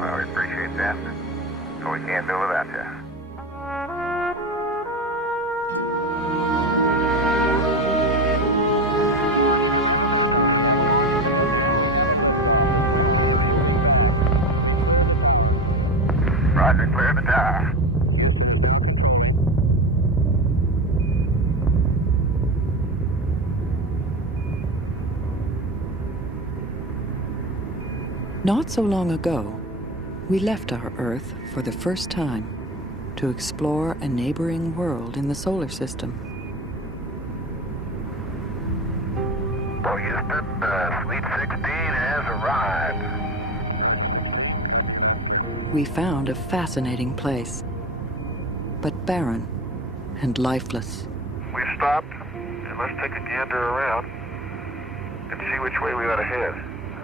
Well, we appreciate that. So we can't do without you. Roger, clear the tower. Not so long ago, we left our Earth for the first time to explore a neighboring world in the solar system. Well, Houston, Sweet 16 has arrived. We found a fascinating place, but barren and lifeless. We stopped, and let's take a gander around and see which way we ought to head.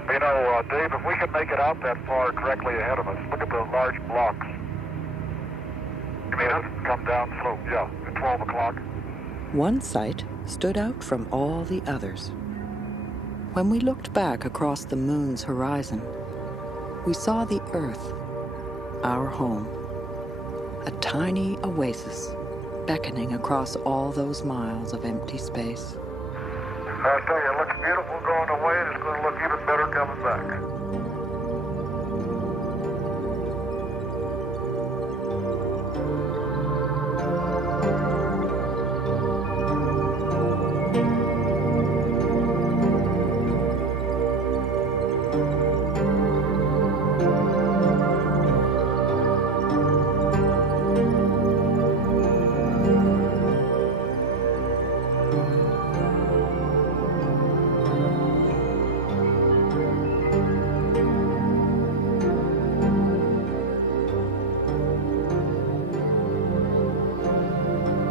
You know, Dave, if we can make it out that far directly ahead of us, look at those large blocks. You mean come down slope, yeah, at 12 o'clock. One sight stood out from all the others. When we looked back across the moon's horizon, we saw the Earth, our home, a tiny oasis beckoning across all those miles of empty space. I tell you, it looks beautiful going away, and it's going to look even better coming back.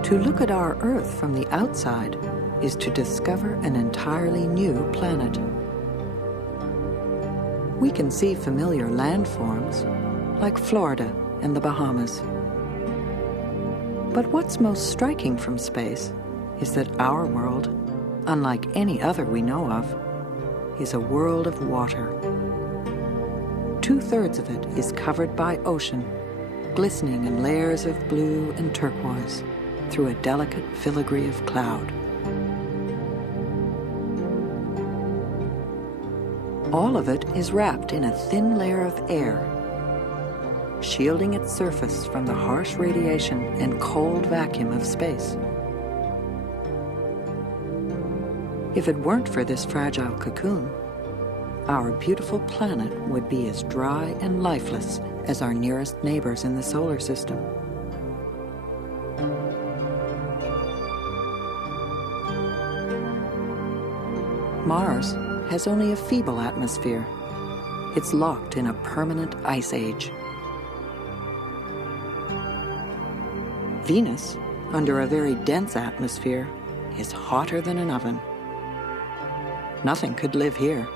To look at our Earth from the outside is to discover an entirely new planet. We can see familiar landforms, like Florida and the Bahamas. But what's most striking from space is that our world, unlike any other we know of, is a world of water. 2/3 of it is covered by ocean, glistening in layers of blue and turquoise through a delicate filigree of cloud. All of it is wrapped in a thin layer of air, shielding its surface from the harsh radiation and cold vacuum of space. If it weren't for this fragile cocoon, our beautiful planet would be as dry and lifeless as our nearest neighbors in the solar system. Mars has only a feeble atmosphere. It's locked in a permanent ice age. Venus, under a very dense atmosphere, is hotter than an oven. Nothing could live here.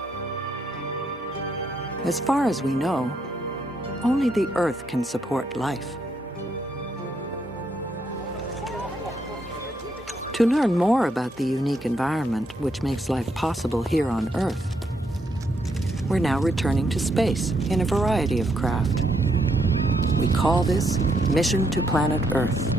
As far as we know, only the Earth can support life. To learn more about the unique environment which makes life possible here on Earth, we're now returning to space in a variety of craft. We call this Mission to Planet Earth.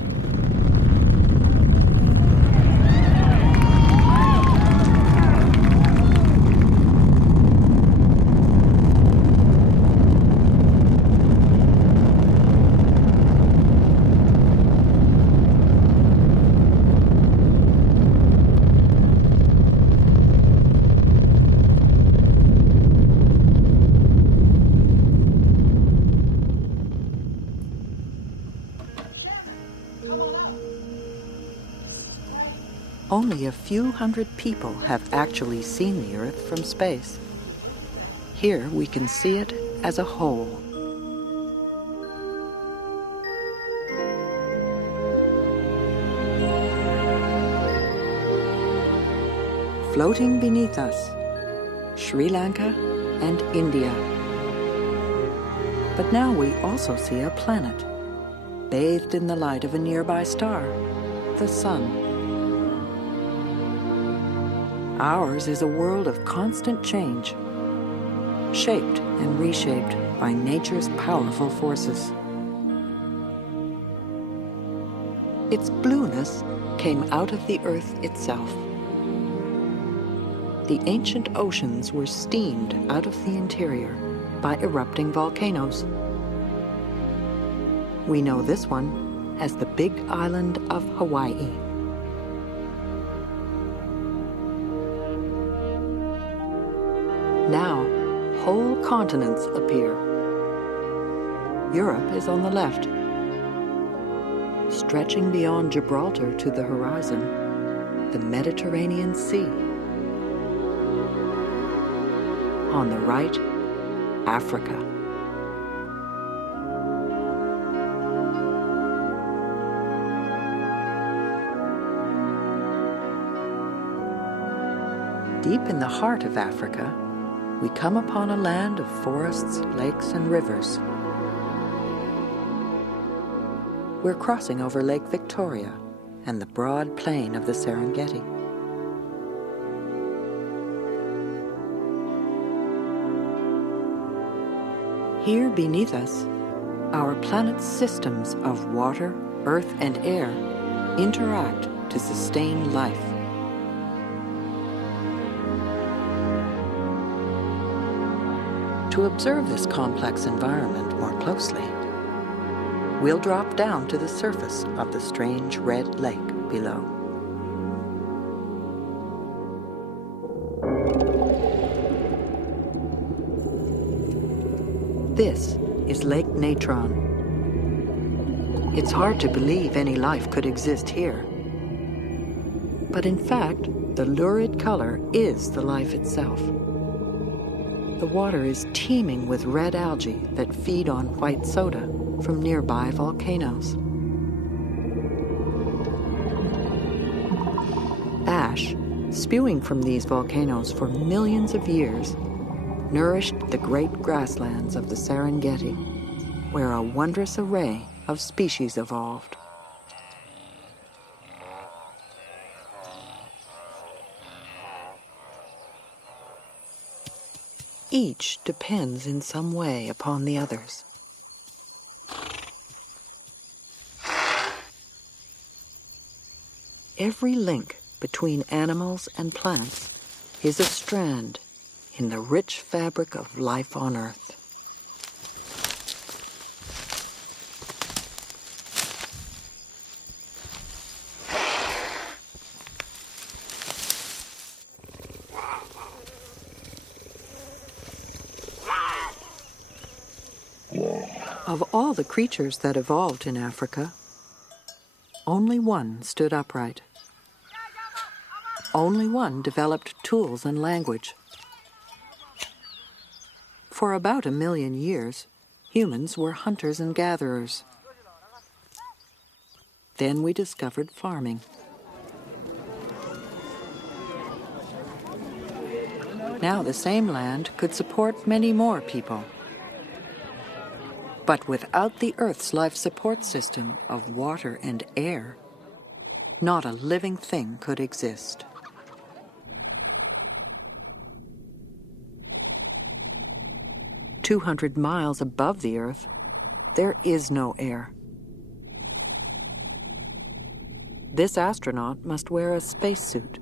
Only a few hundred people have actually seen the Earth from space. Here we can see it as a whole. Floating beneath us, Sri Lanka and India. But now we also see a planet, bathed in the light of a nearby star, the Sun. Ours is a world of constant change. shaped and reshaped by nature's powerful forces. Its blueness came out of the earth itself. The ancient oceans were steamed out of the interior by erupting volcanoes. We know this one as the Big Island of Hawaii. Now, whole continents appear. Europe is on the left. Stretching beyond Gibraltar to the horizon, the Mediterranean Sea. On the right, Africa. Deep in the heart of Africa, we come upon a land of forests, lakes, and rivers. We're crossing over Lake Victoria and the broad plain of the Serengeti. Here beneath us, our planet's systems of water, earth, and air interact to sustain life. To observe this complex environment more closely, we'll drop down to the surface of the strange red lake below. This is Lake Natron. It's hard to believe any life could exist here. But in fact, the lurid color is the life itself. The water is teeming with red algae that feed on white soda from nearby volcanoes. Ash, spewing from these volcanoes for millions of years, nourished the great grasslands of the Serengeti, where a wondrous array of species evolved. Each depends in some way upon the others. Every link between animals and plants is a strand in the rich fabric of life on Earth. Of all the creatures that evolved in Africa, only one stood upright. Only one developed tools and language. For about 1 million years, humans were hunters and gatherers. Then we discovered farming. Now the same land could support many more people. But without the Earth's life support system of water and air, not a living thing could exist. "200 miles above the Earth, there is no air. This astronaut must wear a spacesuit.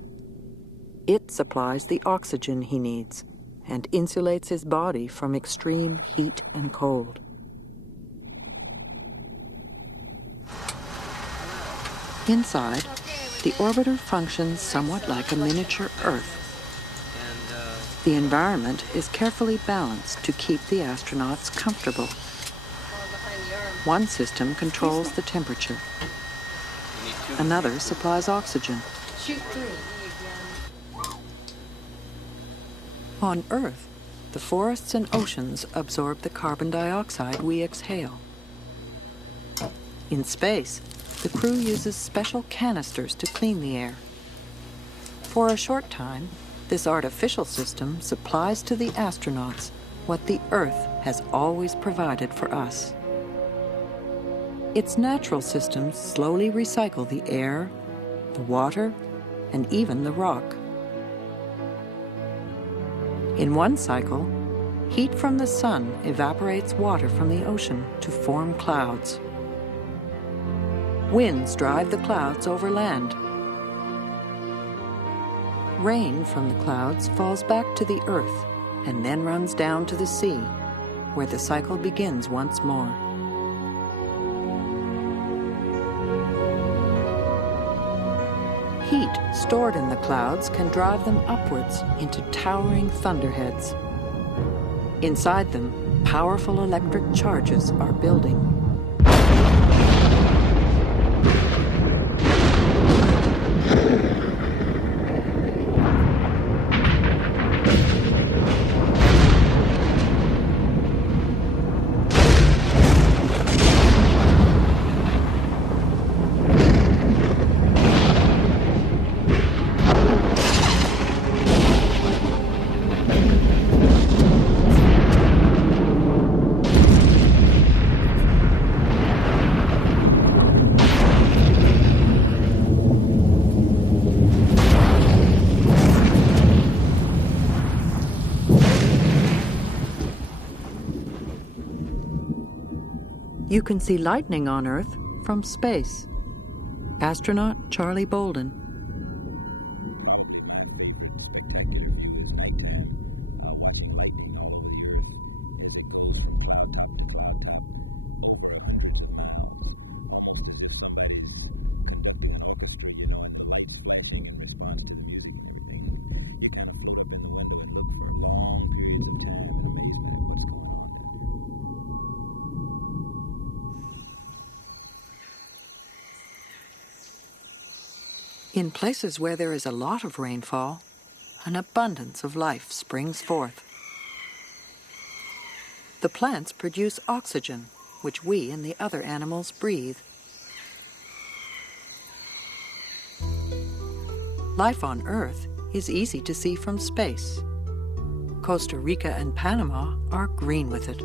It supplies the oxygen he needs and insulates his body from extreme heat and cold. Inside, the orbiter functions somewhat like a miniature Earth. The environment is carefully balanced to keep the astronauts comfortable. One system controls the temperature. Another supplies oxygen. On Earth, the forests and oceans absorb the carbon dioxide we exhale. In space, the crew uses special canisters to clean the air. For a short time, this artificial system supplies to the astronauts what the Earth has always provided for us. Its natural systems slowly recycle the air, the water, and even the rock. In one cycle, Heat from the sun evaporates water from the ocean to form clouds. Winds drive the clouds over land. Rain from the clouds falls back to the earth and then runs down to the sea, where the cycle begins once more. Heat stored in the clouds can drive them upwards into towering thunderheads. Inside them, powerful electric charges are building. You can see lightning on Earth from space. Astronaut Charlie Bolden. In places where there is a lot of rainfall, an abundance of life springs forth. The plants produce oxygen, which we and the other animals breathe. Life on Earth is easy to see from space. Costa Rica and Panama are green with it.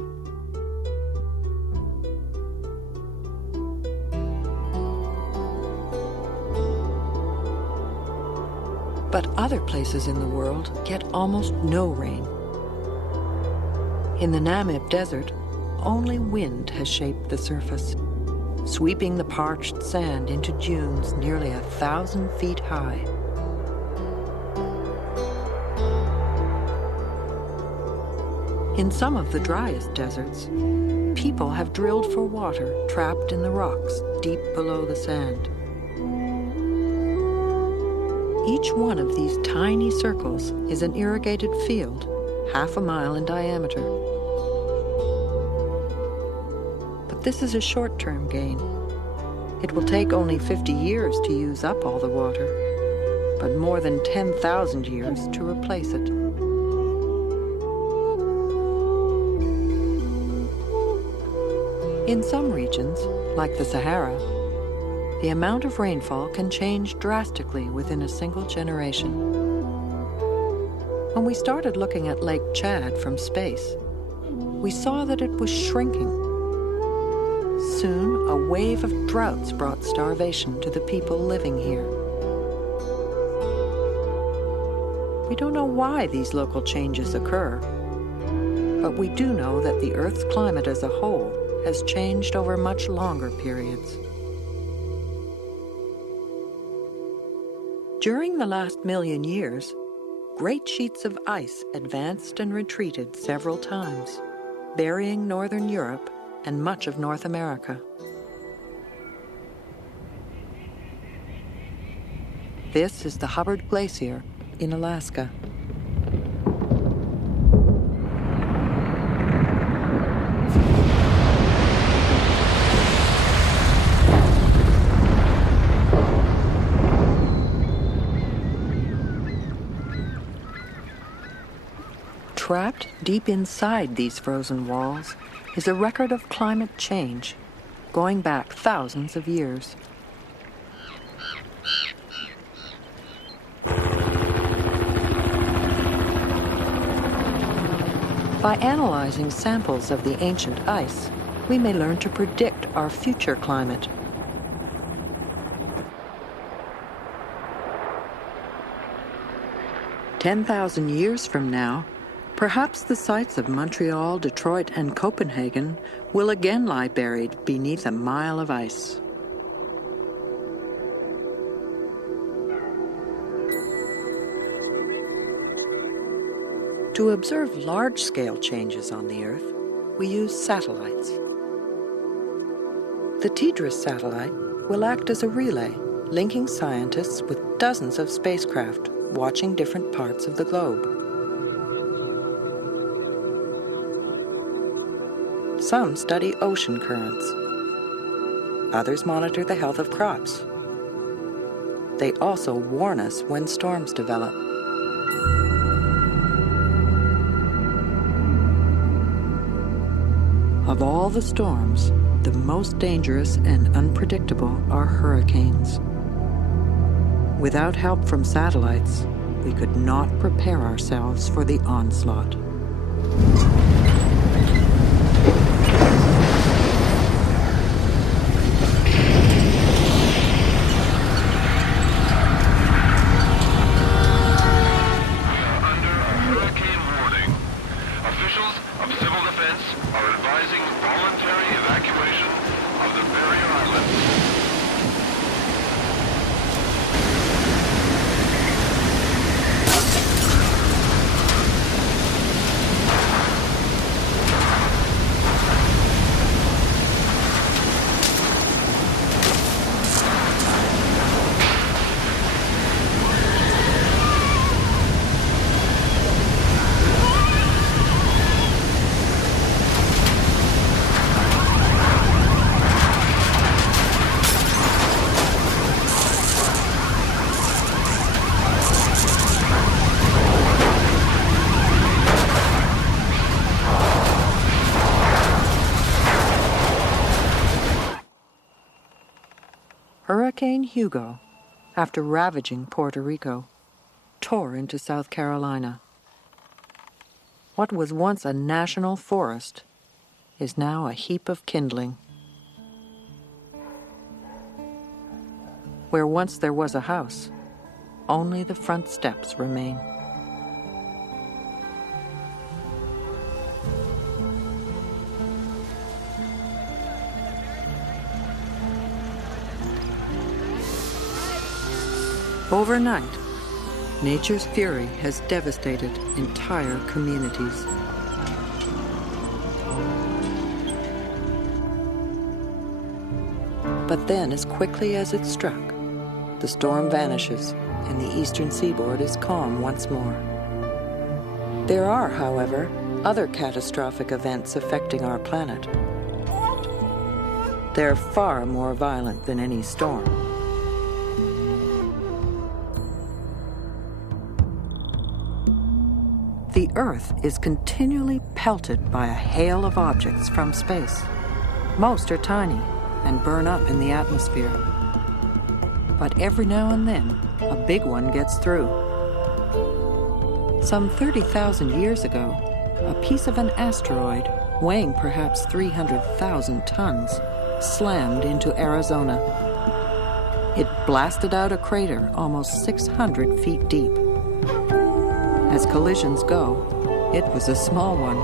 But other places in the world get almost no rain. In the Namib Desert, only wind has shaped the surface, sweeping the parched sand into dunes nearly 1,000 feet high. In some of the driest deserts, people have drilled for water trapped in the rocks deep below the sand. Each one of these tiny circles is an irrigated field, half a mile in diameter. But this is a short-term gain. It will take only 50 years to use up all the water, but more than 10,000 years to replace it. In some regions, like the Sahara, the amount of rainfall can change drastically within a single generation. When we started looking at Lake Chad from space, we saw that it was shrinking. Soon, a wave of droughts brought starvation to the people living here. We don't know why these local changes occur, but we do know that the Earth's climate as a whole has changed over much longer periods. During the last million years, great sheets of ice advanced and retreated several times, burying northern Europe and much of North America. This is the Hubbard Glacier in Alaska. Trapped deep inside these frozen walls is a record of climate change, going back thousands of years. By analyzing samples of the ancient ice, we may learn to predict our future climate. "10,000 years from now, Perhaps the sites of Montreal, Detroit, and Copenhagen will again lie buried beneath a mile of ice. To observe large-scale changes on the Earth, we use satellites. The TDRS satellite will act as a relay, linking scientists with dozens of spacecraft watching different parts of the globe. Some study ocean currents. Others monitor the health of crops. They also warn us when storms develop. Of all the storms, the most dangerous and unpredictable are hurricanes. Without help from satellites, we could not prepare ourselves for the onslaught. Hurricane Hugo, after ravaging Puerto Rico, tore into South Carolina. What was once a national forest is now a heap of kindling. Where once there was a house, only the front steps remain. Overnight, nature's fury has devastated entire communities. But then, as quickly as it struck, the storm vanishes and the eastern seaboard is calm once more. There are, however, other catastrophic events affecting our planet. They're far more violent than any storm. The Earth is continually pelted by a hail of objects from space. Most are tiny and burn up in the atmosphere. But every now and then, a big one gets through. Some 30,000 years ago, a piece of an asteroid, weighing perhaps 300,000 tons, slammed into Arizona. It blasted out a crater almost 600 feet deep. As collisions go, it was a small one.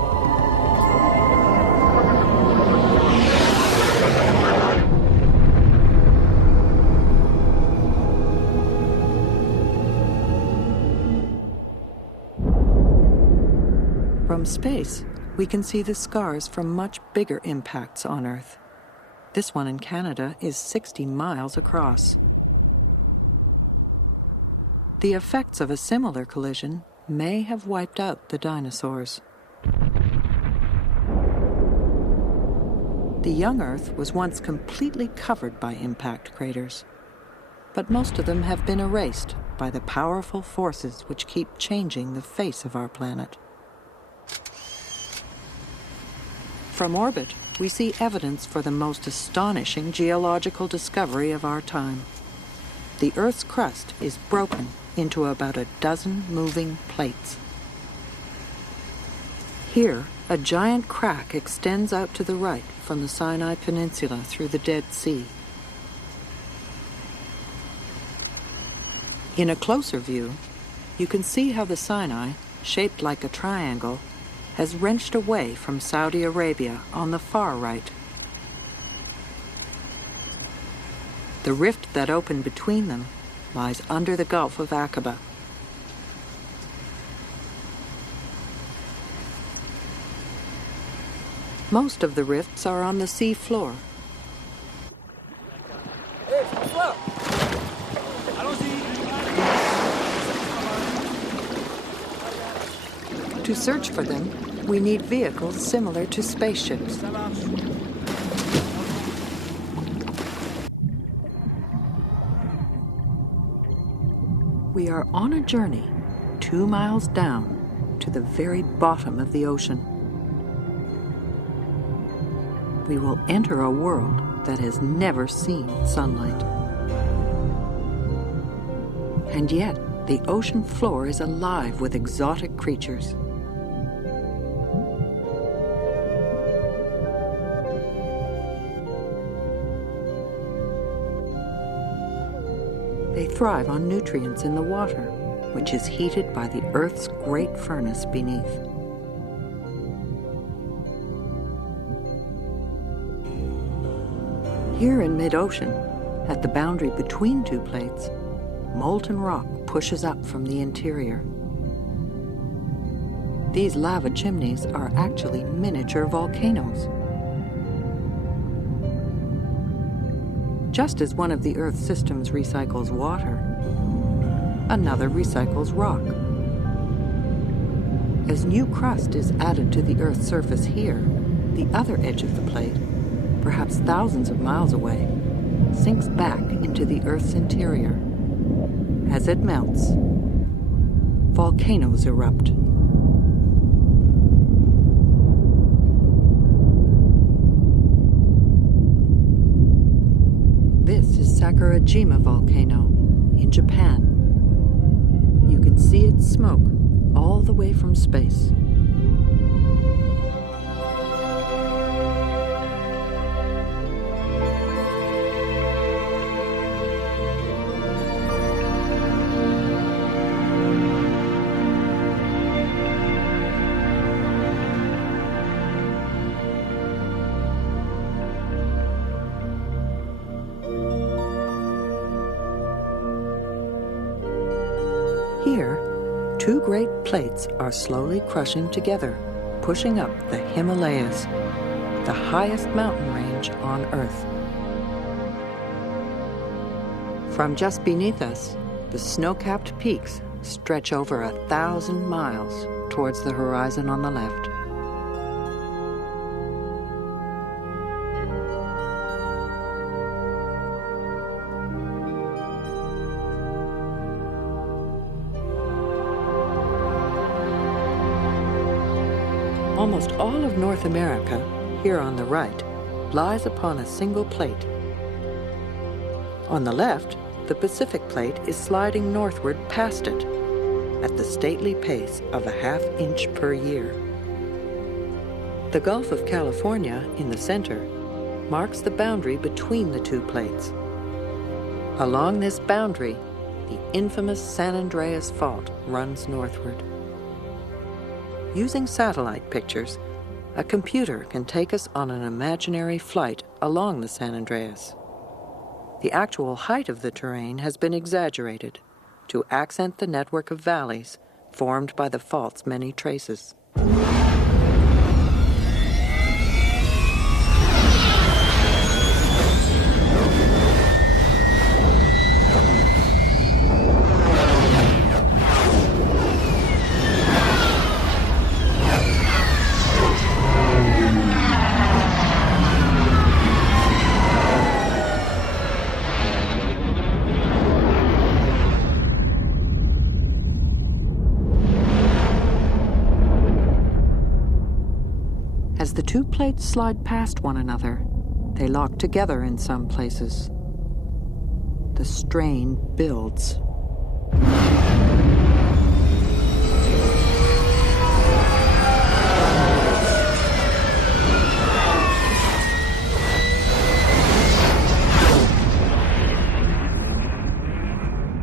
From space, we can see the scars from much bigger impacts on Earth. This one in Canada is 60 miles across. The effects of a similar collision may have wiped out the dinosaurs. The young Earth was once completely covered by impact craters, but most of them have been erased by the powerful forces which keep changing the face of our planet. From orbit, we see evidence for the most astonishing geological discovery of our time. The Earth's crust is broken into about a dozen moving plates. Here, a giant crack extends out to the right from the Sinai Peninsula through the Dead Sea. In a closer view, you can see how the Sinai, shaped like a triangle, has wrenched away from Saudi Arabia on the far right. The rift that opened between them lies under the Gulf of Aqaba. Most of the rifts are on the sea floor. To search for them, we need vehicles similar to spaceships. We are on a journey 2 miles down to the very bottom of the ocean. We will enter a world that has never seen sunlight. And yet, the ocean floor is alive with exotic creatures. They thrive on nutrients in the water, which is heated by the Earth's great furnace beneath. Here in mid-ocean, at the boundary between two plates, molten rock pushes up from the interior. These lava chimneys are actually miniature volcanoes. Just as one of the Earth's systems recycles water, another recycles rock. As new crust is added to the Earth's surface here, the other edge of the plate, perhaps thousands of miles away, sinks back into the Earth's interior. As it melts, volcanoes erupt. This is Sakurajima volcano in Japan. You can see its smoke all the way from space. Here, two great plates are slowly crushing together, pushing up the Himalayas, the highest mountain range on Earth. From just beneath us, the snow-capped peaks stretch over 1,000 miles towards the horizon on the left. Almost all of North America, here on the right, lies upon a single plate. On the left, the Pacific plate is sliding northward past it at the stately pace of a half-inch per year. The Gulf of California, in the center, marks the boundary between the two plates. Along this boundary, the infamous San Andreas Fault runs northward. Using satellite pictures, a computer can take us on an imaginary flight along the San Andreas. The actual height of the terrain has been exaggerated to accent the network of valleys formed by the fault's many traces. As the two plates slide past one another, they lock together in some places. The strain builds.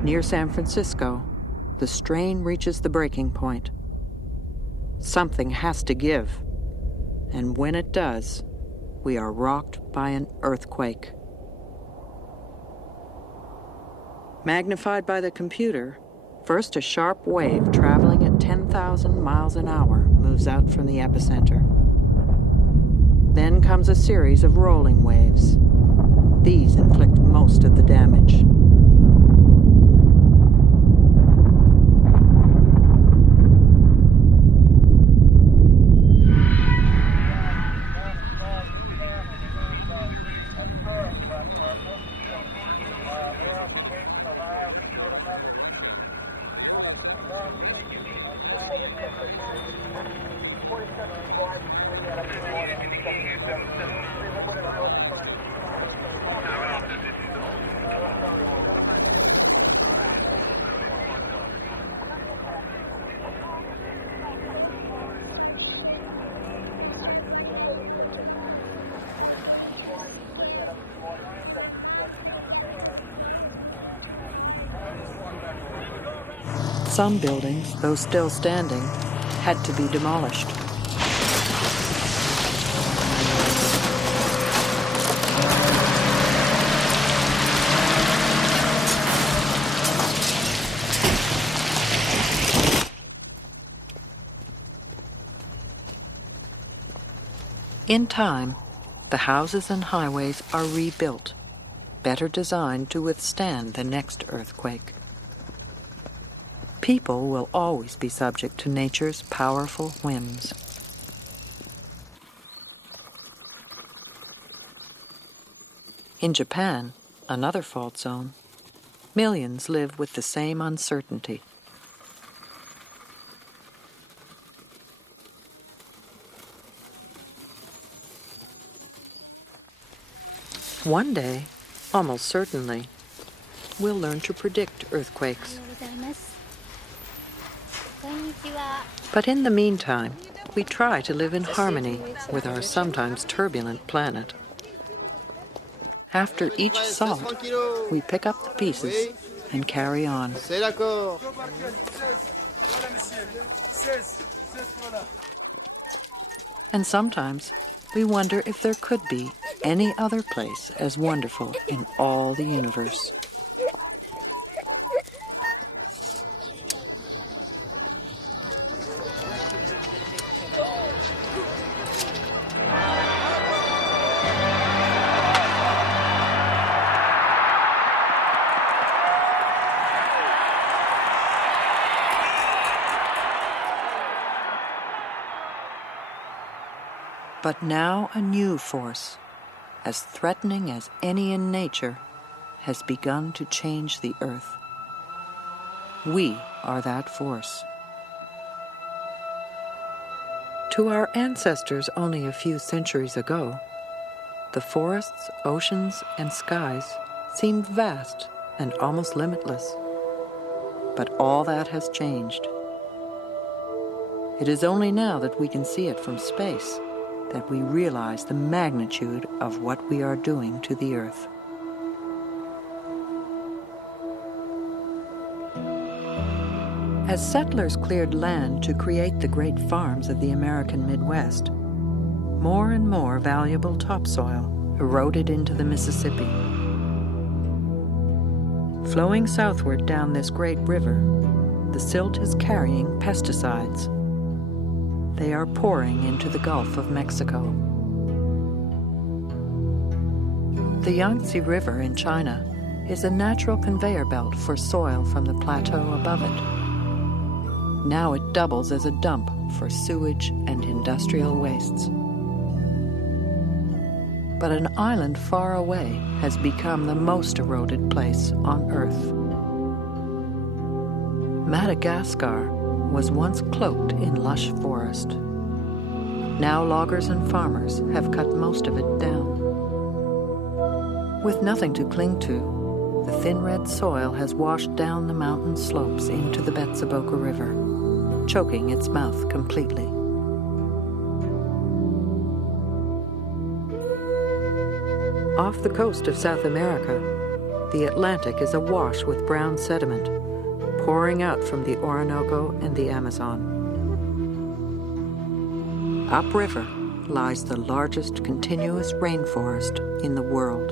Near San Francisco, the strain reaches the breaking point. Something has to give. And when it does, we are rocked by an earthquake. Magnified by the computer, first a sharp wave traveling at 10,000 miles an hour moves out from the epicenter. Then comes a series of rolling waves. These inflict most of the damage. Some buildings, though still standing, had to be demolished. In time, the houses and highways are rebuilt, better designed to withstand the next earthquake. People will always be subject to nature's powerful whims. In Japan, another fault zone, millions live with the same uncertainty. One day, almost certainly, we'll learn to predict earthquakes. But in the meantime, we try to live in harmony with our sometimes turbulent planet. After each salt, we pick up the pieces and carry on. And sometimes we wonder if there could be any other place as wonderful in all the universe. But now a new force, as threatening as any in nature, has begun to change the Earth. We are that force. To our ancestors only a few centuries ago, the forests, oceans, and skies seemed vast and almost limitless. But all that has changed. It is only now that we can see it from space that we realize the magnitude of what we are doing to the Earth. As settlers cleared land to create the great farms of the American Midwest, more and more valuable topsoil eroded into the Mississippi. Flowing southward down this great river, the silt is carrying pesticides. They are pouring into the Gulf of Mexico. The Yangtze River in China is a natural conveyor belt for soil from the plateau above it. Now it doubles as a dump for sewage and industrial wastes. But an island far away has become the most eroded place on Earth. Madagascar was once cloaked in lush forest. Now loggers and farmers have cut most of it down. With nothing to cling to, the thin red soil has washed down the mountain slopes into the Betsaboka River, choking its mouth completely. Off the coast of South America, the Atlantic is awash with brown sediment, pouring out from the Orinoco and the Amazon. Upriver lies the largest continuous rainforest in the world.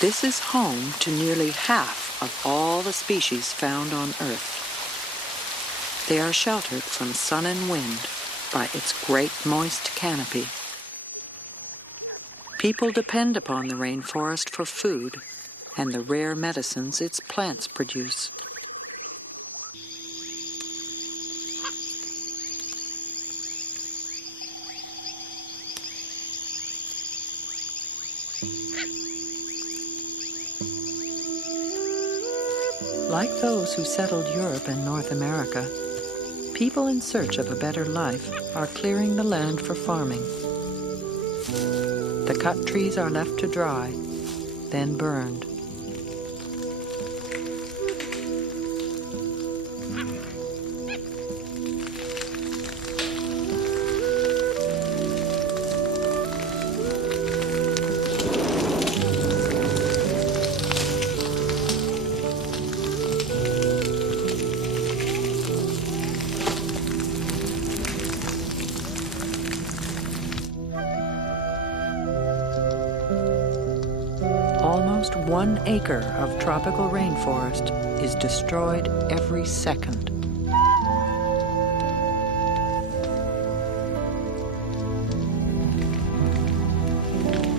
This is home to nearly half of all the species found on Earth. They are sheltered from sun and wind by its great moist canopy. People depend upon the rainforest for food and the rare medicines its plants produce. Like those who settled Europe and North America, people in search of a better life are clearing the land for farming. The cut trees are left to dry, then burned. Almost 1 acre of tropical rainforest is destroyed every second.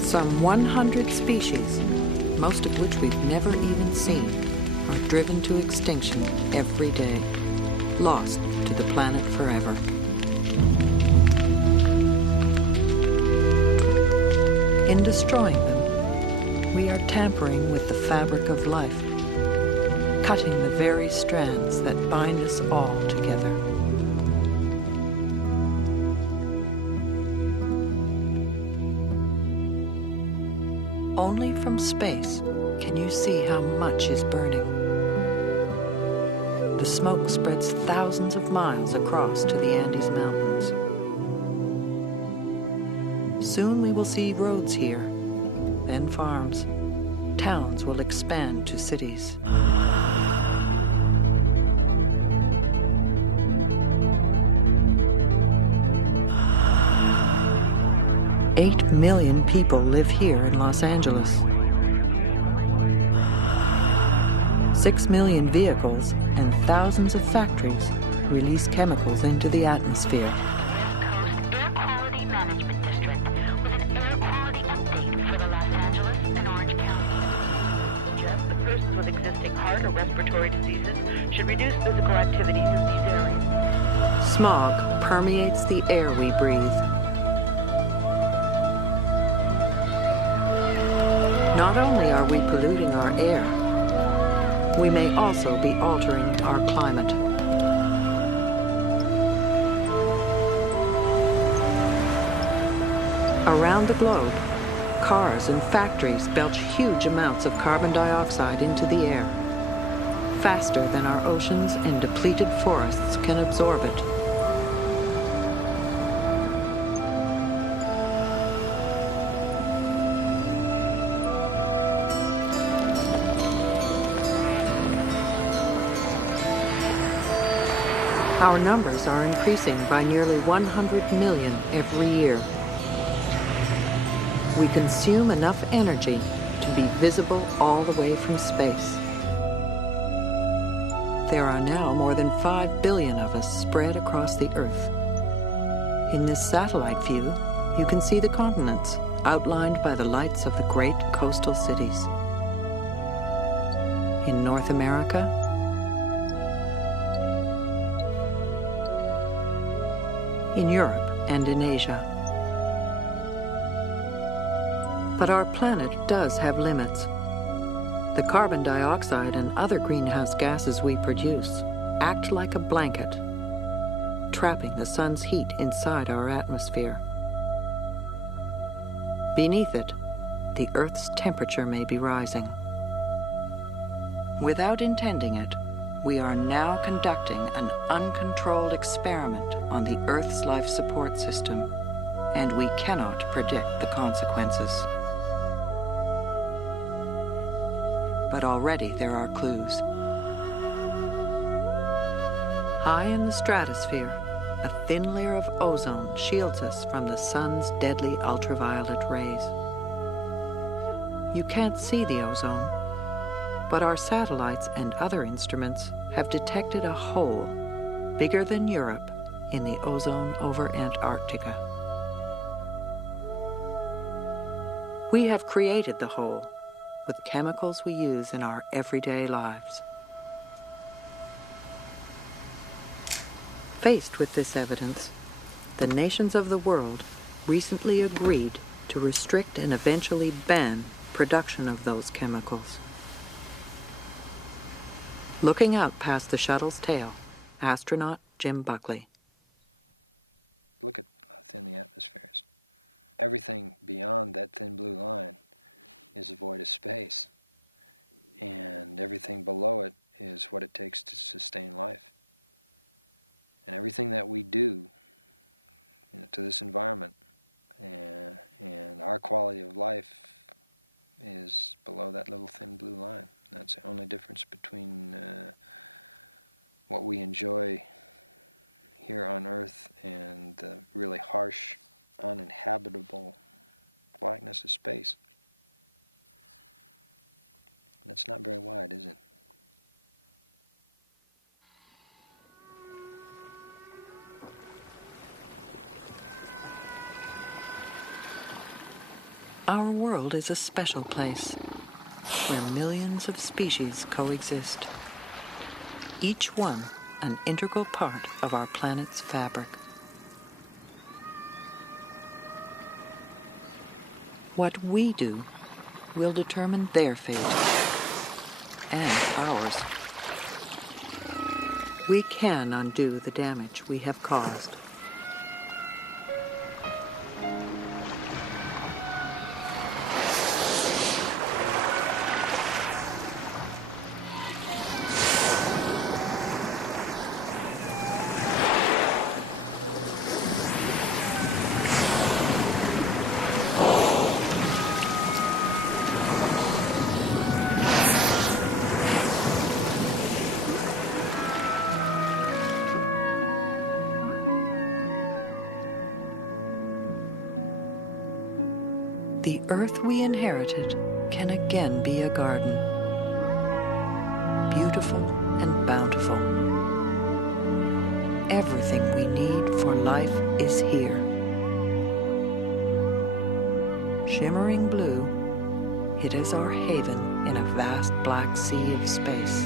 Some 100 species, most of which we've never even seen, are driven to extinction every day, lost to the planet forever. In destroying them, we are tampering with the fabric of life, cutting the very strands that bind us all together. Only from space can you see how much is burning. The smoke spreads thousands of miles across to the Andes Mountains. Soon we will see roads here, then farms. Towns will expand to cities. 8 million people live here in Los Angeles. 6 million vehicles and thousands of factories release chemicals into the atmosphere. Air Quality Management District with an air quality update for the Los Angeles and Orange County. Suggests that persons with existing heart or respiratory diseases should reduce physical activities in these areas. Smog permeates the air we breathe. Not only are we polluting our air, we may also be altering our climate. Around the globe, cars and factories belch huge amounts of carbon dioxide into the air, faster than our oceans and depleted forests can absorb it. Our numbers are increasing by nearly 100 million every year. We consume enough energy to be visible all the way from space. There are now more than 5 billion of us spread across the Earth. In this satellite view, you can see the continents outlined by the lights of the great coastal cities. In North America, in Europe and in Asia. But our planet does have limits. The carbon dioxide and other greenhouse gases we produce act like a blanket, trapping the sun's heat inside our atmosphere. Beneath it, the Earth's temperature may be rising. Without intending it, we are now conducting an uncontrolled experiment on the Earth's life support system, and we cannot predict the consequences. but already there are clues. High in the stratosphere, a thin layer of ozone shields us from the sun's deadly ultraviolet rays. You can't see the ozone, but our satellites and other instruments have detected a hole bigger than Europe in the ozone over Antarctica. We have created the hole with chemicals we use in our everyday lives. Faced with this evidence, the nations of the world recently agreed to restrict and eventually ban production of those chemicals. Looking out past the shuttle's tail, astronaut Jim Buckley. Our world is a special place where millions of species coexist, each one an integral part of our planet's fabric. What we do will determine their fate and ours. We can undo the damage we have caused. The earth we inherited can again be a garden, beautiful and bountiful. Everything we need for life is here. Shimmering blue, it is our haven in a vast black sea of space.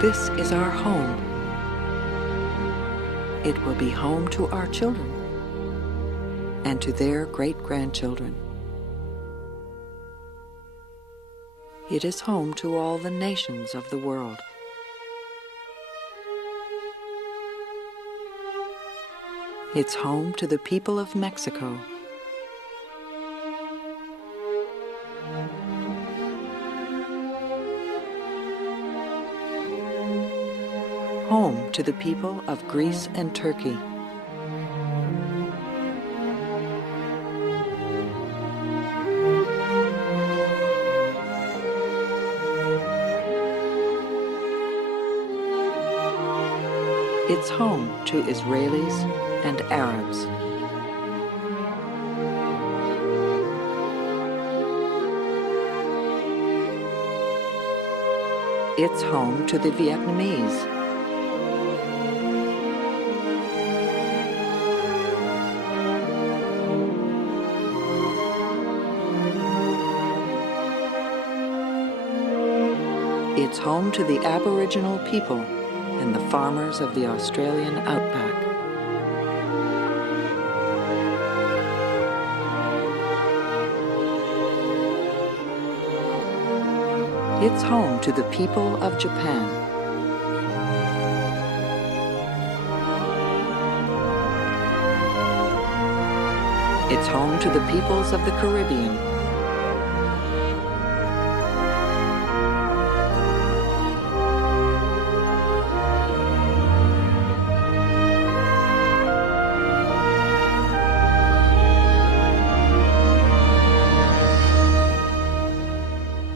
This is our home. It will be home to our children and to their great-grandchildren. It is home to all the nations of the world. It's home to the people of Mexico. Home to the people of Greece and Turkey. It's home to Israelis and Arabs. It's home to the Vietnamese. It's home to the Aboriginal people and the farmers of the Australian outback. It's home to the people of Japan. It's home to the peoples of the Caribbean.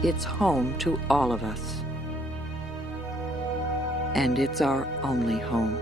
It's home to all of us. And it's our only home.